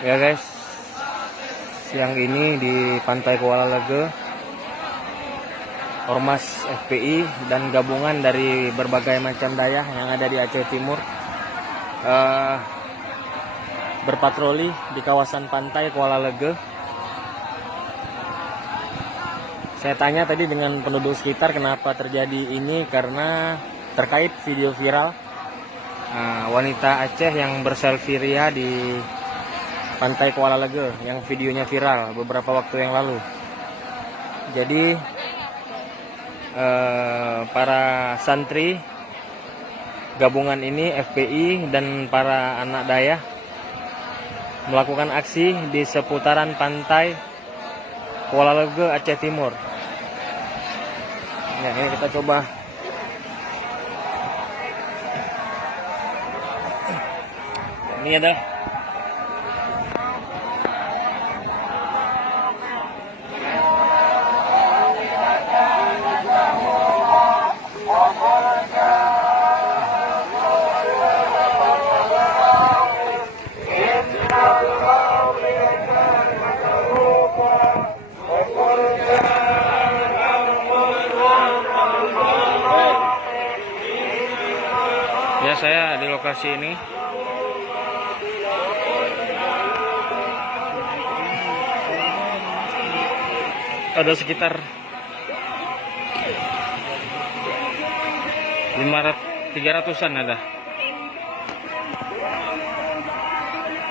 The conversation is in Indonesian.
Ya guys, siang ini di Pantai Kuala Lege, Ormas FPI dan gabungan dari berbagai macam daerah yang ada di Aceh Timur berpatroli di kawasan Pantai Kuala Lege. Saya tanya tadi dengan penduduk sekitar kenapa terjadi ini, karena terkait video viral wanita Aceh yang berselfie ria di Pantai Kuala Lege, yang videonya viral beberapa waktu yang lalu. Jadi para santri gabungan ini FPI dan para anak daya melakukan aksi di seputaran Pantai Kuala Lege, Aceh Timur. Nah, ini kita coba. Ini ada ya, saya di lokasi ini. Ada sekitar 300-an ada.